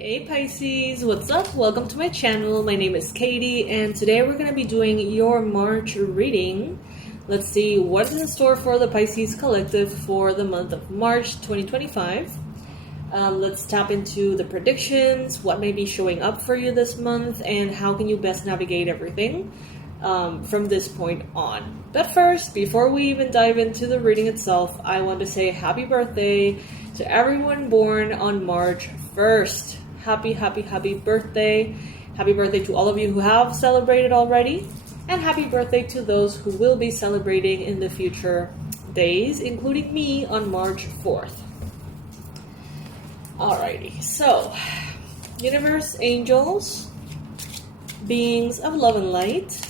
Hey Pisces, what's up? Welcome to my channel. My name is Katie and today we're going to be doing your March reading. Let's see what is in store for the Pisces collective for the month of March 2025. Let's tap into the predictions, what may be showing up for you this month, and how can you best navigate everything from this point on. But first, before we even dive into the reading itself, I want to say happy birthday to everyone born on March 1st. Happy birthday. Happy birthday to all of you who have celebrated already. And happy birthday to those who will be celebrating in the future days, including me on March 4th. Alrighty, so universe, angels, beings of love and light,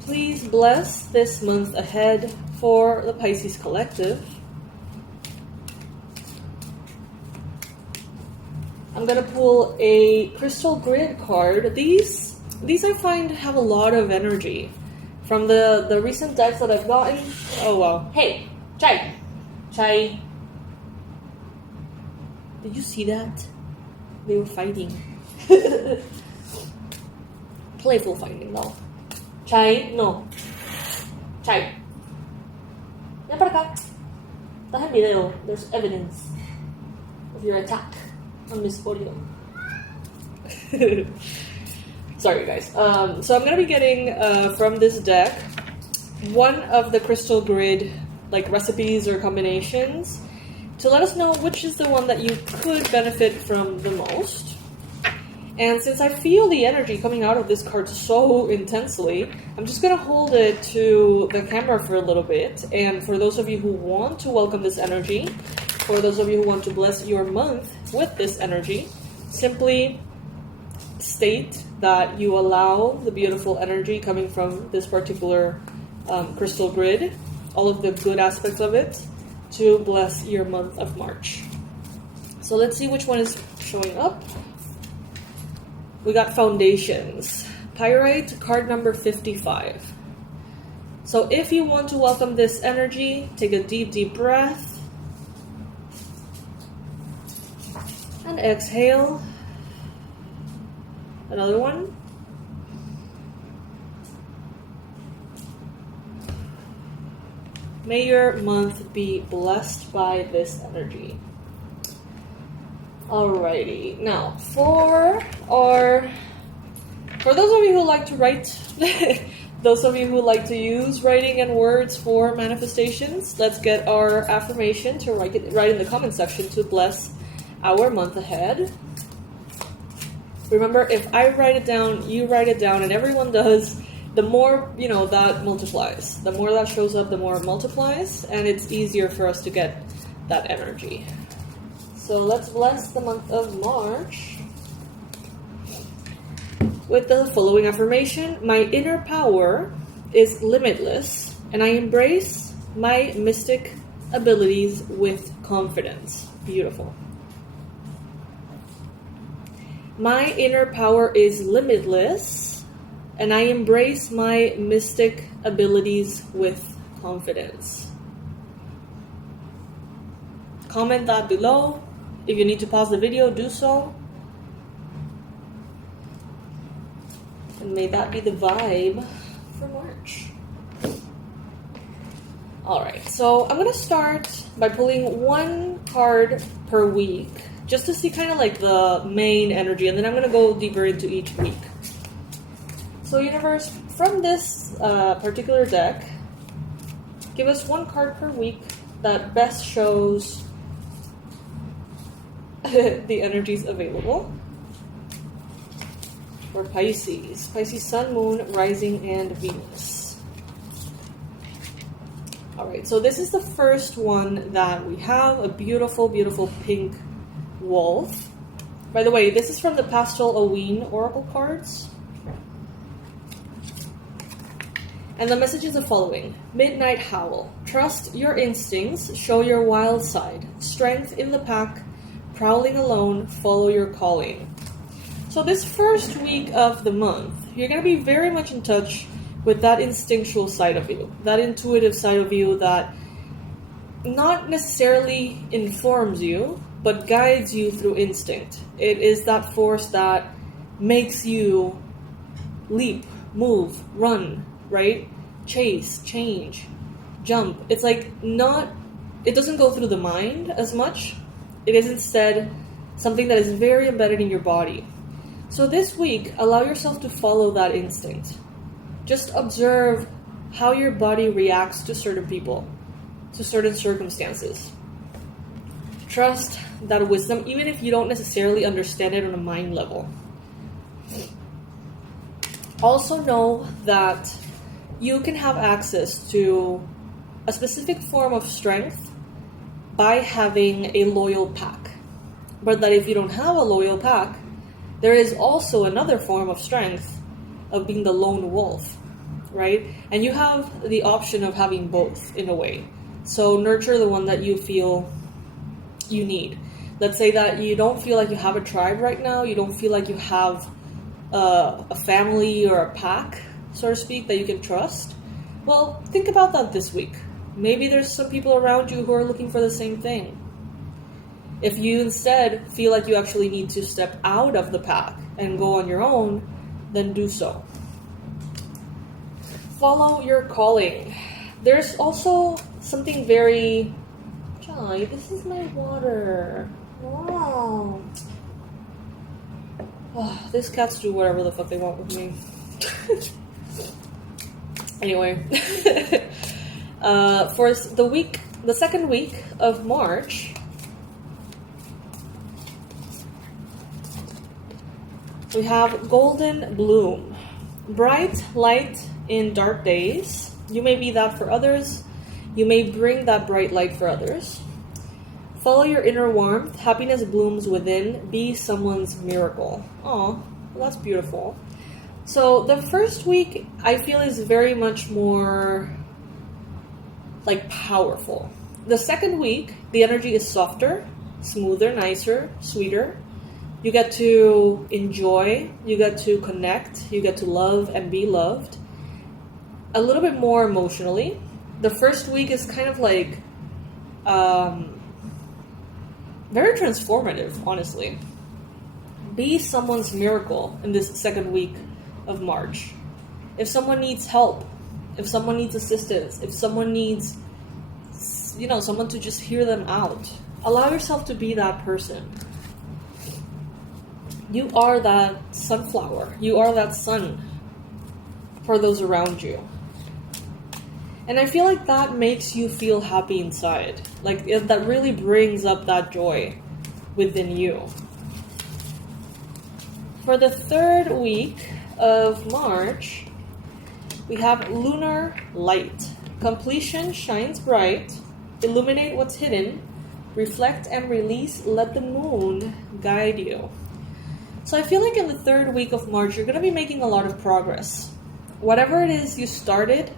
please bless this month ahead for the Pisces collective. I'm gonna pull a crystal grid card. These I find have a lot of energy from the recent decks that I've gotten. Oh wow! Hey, Chai. Did you see that? They were fighting. Playful fighting though. Chai, no. Chai. Yan para acá. Tahan video. There's evidence of your attack on Miss Borio. Sorry guys. So I'm gonna be getting from this deck one of the crystal grid like recipes or combinations to let us know which is the one that you could benefit from the most. And since I feel the energy coming out of this card so intensely, I'm just gonna hold it to the camera for a little bit. And for those of you who want to welcome this energy, for those of you who want to bless your month with this energy, simply state that you allow the beautiful energy coming from this particular crystal grid, all of the good aspects of it, to bless your month of March. So let's see which one is showing up. We got foundations. Pyrite, card number 55. So if you want to welcome this energy, take a deep breath. And exhale. Another one. May your month be blessed by this energy. Alrighty. Now, for those of you who like to write, those of you who like to use writing and words for manifestations, let's get our affirmation to write in the comment section to bless our month ahead. Remember, if I write it down, you write it down, and everyone does, the more, that multiplies. The more that shows up, the more it multiplies, and it's easier for us to get that energy. So let's bless the month of March with the following affirmation. My inner power is limitless, and I embrace my mystic abilities with confidence. Beautiful. My inner power is limitless, and I embrace my mystic abilities with confidence. Comment that below. If you need to pause the video, do so. And may that be the vibe for March. Alright, so I'm going to start by pulling one card per week, just to see kind of like the main energy, and then I'm going to go deeper into each week. So universe, from this particular deck, give us one card per week that best shows the energies available for Pisces. Pisces Sun, Moon, Rising, and Venus. Alright, so this is the first one that we have, a beautiful pink wolf. By the way, this is from the Pastel Aween Oracle cards. And the message is the following. Midnight Howl. Trust your instincts, show your wild side. Strength in the pack, prowling alone, follow your calling. So this first week of the month, you're going to be very much in touch with that instinctual side of you, that intuitive side of you that not necessarily informs you, but guides you through instinct. It is that force that makes you leap, move, run, right? Chase, change, jump. It's like it doesn't go through the mind as much. It is instead something that is very embedded in your body. So this week, allow yourself to follow that instinct. Just observe how your body reacts to certain people, to certain circumstances. Trust that wisdom, even if you don't necessarily understand it on a mind level. Also know that you can have access to a specific form of strength by having a loyal pack. But that if you don't have a loyal pack, there is also another form of strength of being the lone wolf, right? And you have the option of having both in a way. So nurture the one that you feel you need. Let's say that you don't feel like you have a tribe right now, you don't feel like you have a family or a pack, so to speak, that you can trust. Well, think about that this week. Maybe there's some people around you who are looking for the same thing. If you instead feel like you actually need to step out of the pack and go on your own, then do so. Follow your calling. There's also something very... Jai, this is my water. Wow. Oh, these cats do whatever the fuck they want with me. Anyway. For the second week of March, we have Golden Bloom. Bright light in dark days. You may be that for others. You may bring that bright light for others. Follow your inner warmth. Happiness blooms within. Be someone's miracle. Aw, well, that's beautiful. So the first week, I feel, is very much more like powerful. The second week, the energy is softer, smoother, nicer, sweeter. You get to enjoy, you get to connect, you get to love and be loved. A little bit more emotionally. The first week is kind of like very transformative, honestly. Be someone's miracle in this second week of March. If someone needs help, if someone needs assistance, if someone needs, someone to just hear them out, allow yourself to be that person. You are that sunflower. You are that sun for those around you. And I feel like that makes you feel happy inside. Like, that really brings up that joy within you. For the third week of March, we have Lunar Light. Completion shines bright. Illuminate what's hidden. Reflect and release. Let the moon guide you. So I feel like in the third week of March, you're going to be making a lot of progress. Whatever it is you started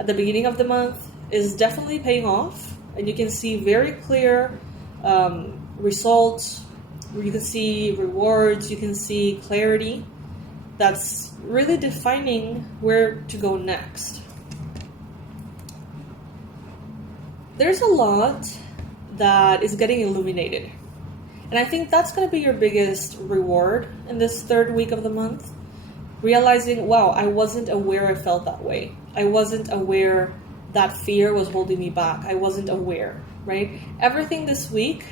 at the beginning of the month is definitely paying off. And you can see very clear results. You can see rewards. You can see clarity. That's really defining where to go next. There's a lot that is getting illuminated. And I think that's going to be your biggest reward in this third week of the month. Realizing, wow, I wasn't aware I felt that way. I wasn't aware that fear was holding me back. I wasn't aware, right? Everything this week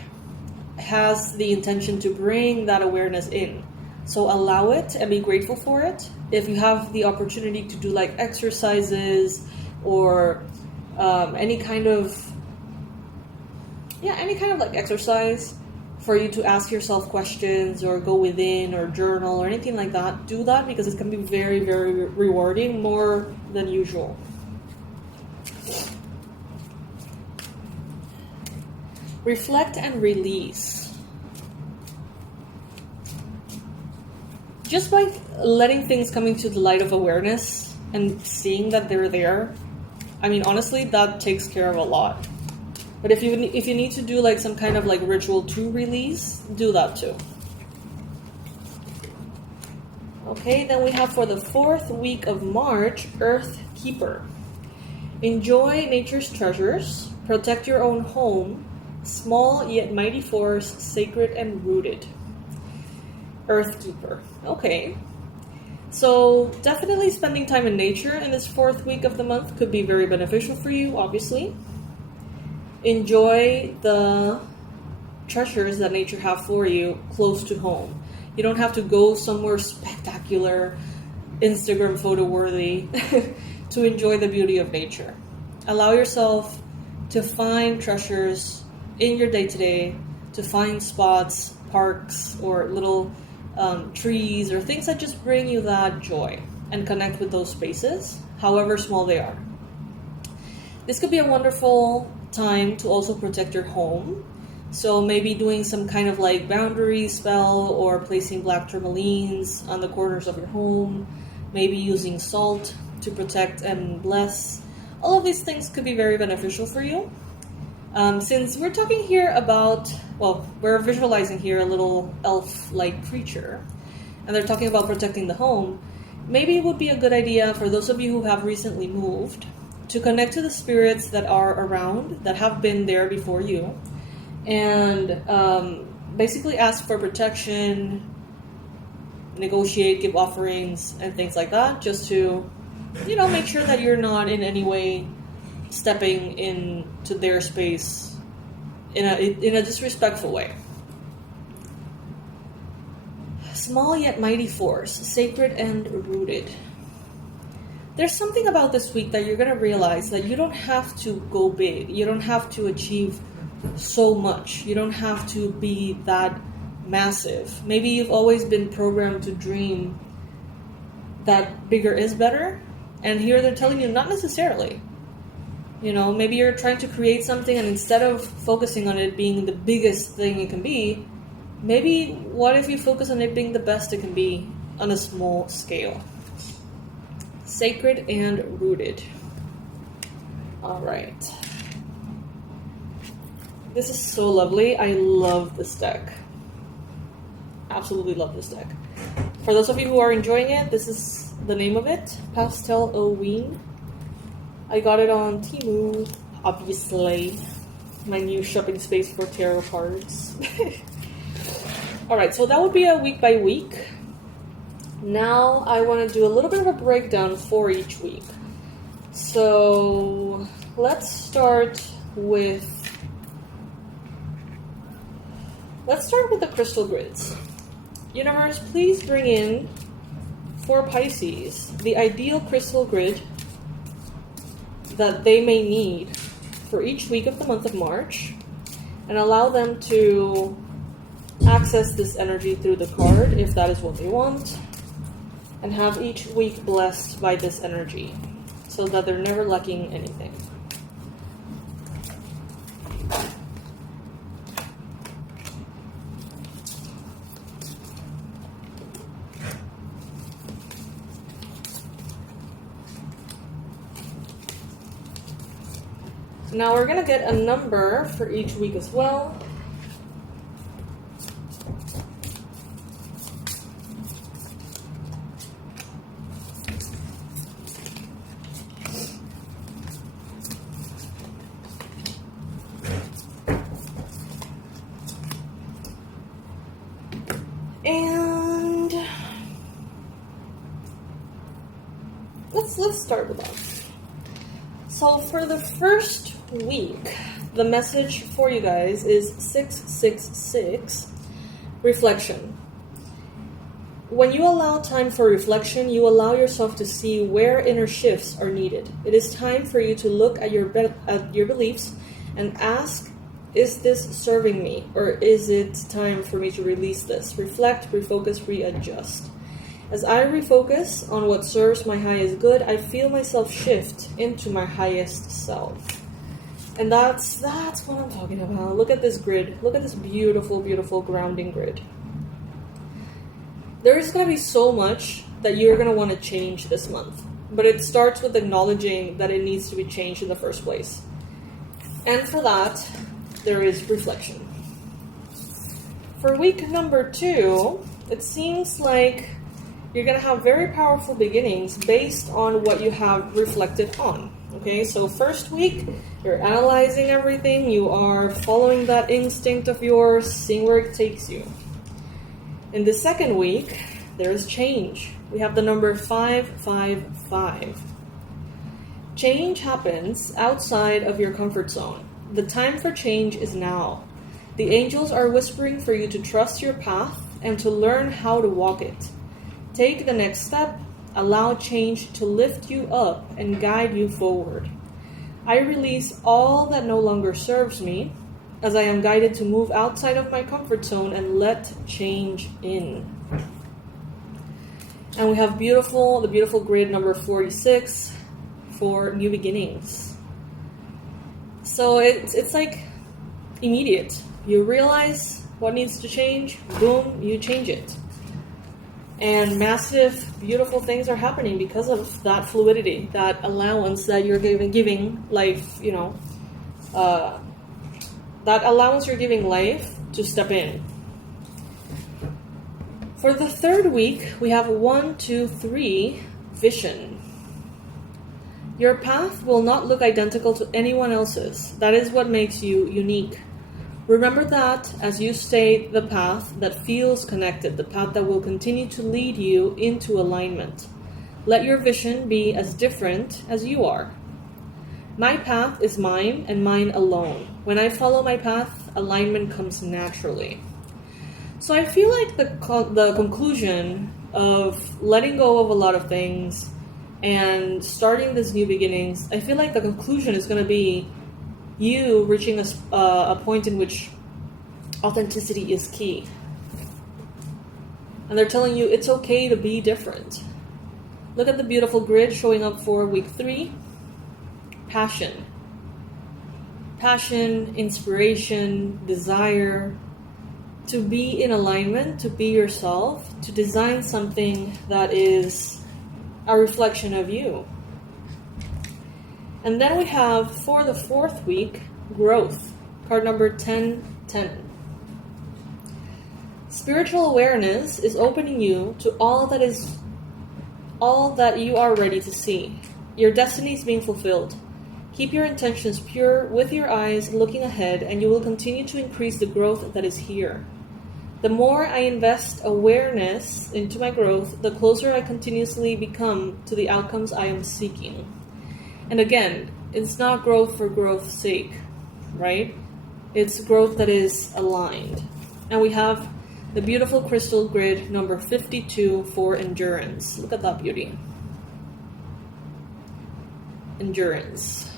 has the intention to bring that awareness in. So allow it and be grateful for it. If you have the opportunity to do like exercises or any kind of like exercise for you to ask yourself questions or go within or journal or anything like that, do that because it can be very, very rewarding, more than usual. Reflect and release. Just by letting things come into the light of awareness and seeing that they're there, I mean, honestly, that takes care of a lot. But if you need to do like some kind of like ritual to release, do that too. Okay, then we have for the fourth week of March, Earth Keeper. Enjoy nature's treasures, protect your own home, Small yet mighty force, sacred and rooted. Earthkeeper. Okay. So definitely spending time in nature in this 4th week of the month could be very beneficial for you, obviously. Enjoy the treasures that nature have for you close to home. You don't have to go somewhere spectacular, Instagram photo worthy to enjoy the beauty of nature. Allow yourself to find treasures in your day-to-day, to find spots, parks, or little trees, or things that just bring you that joy, and connect with those spaces, however small they are. This could be a wonderful time to also protect your home. So maybe doing some kind of like boundary spell, or placing black tourmalines on the corners of your home, maybe using salt to protect and bless. All of these things could be very beneficial for you. Since we're talking here about, well, we're visualizing here a little elf-like creature, and they're talking about protecting the home, maybe it would be a good idea for those of you who have recently moved to connect to the spirits that are around, that have been there before you, and basically ask for protection, negotiate, give offerings, and things like that, just to, make sure that you're not in any way stepping into their space in a disrespectful way. Small yet mighty force, sacred and rooted. There's something about this week that you're going to realize that you don't have to go big. You don't have to achieve so much. You don't have to be that massive. Maybe you've always been programmed to dream that bigger is better, and here they're telling you not necessarily. Maybe you're trying to create something, and instead of focusing on it being the biggest thing it can be, maybe what if you focus on it being the best it can be on a small scale? Sacred and rooted. All right. This is so lovely. I love this deck. Absolutely love this deck. For those of you who are enjoying it, this is the name of it, Pastel Halloween. I got it on Temu, obviously. My new shopping space for tarot cards. Alright, so that would be a week by week. Now I want to do a little bit of a breakdown for each week. So let's start with the crystal grids. Universe, please bring in, for Pisces, the ideal crystal grid that they may need for each week of the month of March, and allow them to access this energy through the card if that is what they want, and have each week blessed by this energy so that they're never lacking anything. Now we're going to get a number for each week as well. And let's start with that. So for the first week, the message for you guys is 666, reflection. When you allow time for reflection, you allow yourself to see where inner shifts are needed. It is time for you to look at your beliefs and ask, is this serving me? Or is it time for me to release this? Reflect, refocus, readjust. As I refocus on what serves my highest good, I feel myself shift into my highest self. And that's what I'm talking about. Look at this grid. Look at this beautiful, beautiful grounding grid. There is going to be so much that you're going to want to change this month. But it starts with acknowledging that it needs to be changed in the first place. And for that, there is reflection. For week number 2, it seems like you're going to have very powerful beginnings based on what you have reflected on. Okay, so first week, you're analyzing everything. You are following that instinct of yours, seeing where it takes you. In the second week, there is change. We have the number 555. Change happens outside of your comfort zone. The time for change is now. The angels are whispering for you to trust your path and to learn how to walk it. Take the next step. Allow change to lift you up and guide you forward. I release all that no longer serves me as I am guided to move outside of my comfort zone and let change in. And we have the beautiful grid number 46 for new beginnings. So it's like immediate. You realize what needs to change, boom, you change it. And massive, beautiful things are happening because of that fluidity, that allowance that you're giving life, that allowance you're giving life to step in. For the third week, we have 1, 2, 3, vision. Your path will not look identical to anyone else's. That is what makes you unique. Remember that as you stay the path that feels connected, the path that will continue to lead you into alignment. Let your vision be as different as you are. My path is mine and mine alone. When I follow my path, alignment comes naturally. So I feel like the conclusion of letting go of a lot of things and starting this new beginnings, I feel like the conclusion is going to be you reaching a point in which authenticity is key. And they're telling you it's okay to be different. Look at the beautiful grid showing up for week 3. Passion. Passion, inspiration, desire. To be in alignment, to be yourself, to design something that is a reflection of you. And then we have, for the fourth week, growth. Card number 1010. Spiritual awareness is opening you to all that you are ready to see. Your destiny is being fulfilled. Keep your intentions pure with your eyes looking ahead, and you will continue to increase the growth that is here. The more I invest awareness into my growth, the closer I continuously become to the outcomes I am seeking. And again, it's not growth for growth's sake, right? It's growth that is aligned. And we have the beautiful crystal grid number 52 for endurance. Look at that beauty. Endurance.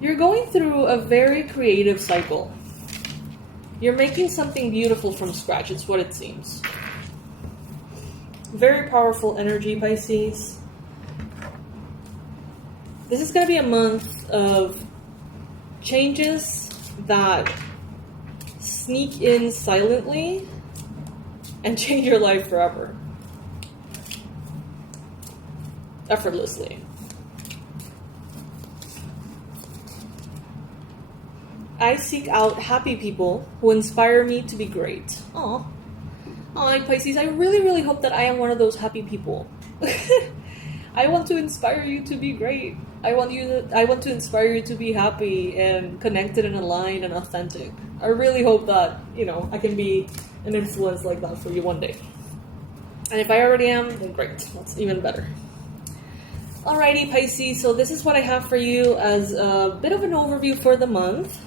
You're going through a very creative cycle. You're making something beautiful from scratch, it's what it seems. Very powerful energy, Pisces. This is going to be a month of changes that sneak in silently and change your life forever. Effortlessly. I seek out happy people who inspire me to be great. Aw, Pisces, I really hope that I am one of those happy people. I want to inspire you to be great. I want to inspire you to be happy and connected and aligned and authentic. I really hope that, I can be an influence like that for you one day. And if I already am, then great. That's even better. Alrighty, Pisces, so this is what I have for you as a bit of an overview for the month.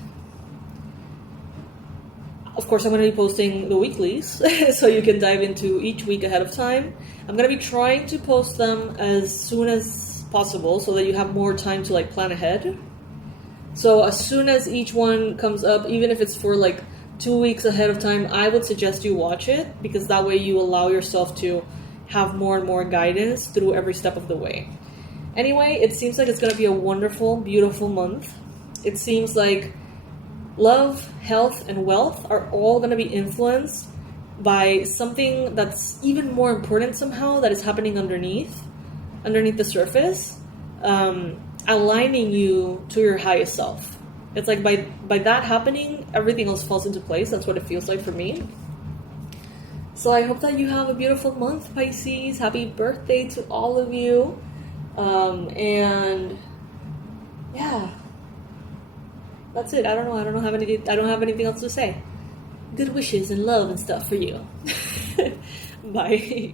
Of course, I'm going to be posting the weeklies, so you can dive into each week ahead of time. I'm going to be trying to post them as soon as possible so that you have more time to plan ahead. So as soon as each one comes up, even if it's for 2 weeks ahead of time, I would suggest you watch it, because that way you allow yourself to have more and more guidance through every step of the way. Anyway, it seems like it's going to be a wonderful, beautiful month. It seems like love, health, and wealth are all going to be influenced by something that's even more important somehow that is happening underneath the surface, aligning you to your highest self. It's like by that happening, everything else falls into place. That's what it feels like for me. So I hope that you have a beautiful month, Pisces. Happy birthday to all of you. And yeah, that's it. I don't know. I don't have anything else to say. Good wishes and love and stuff for you. Bye.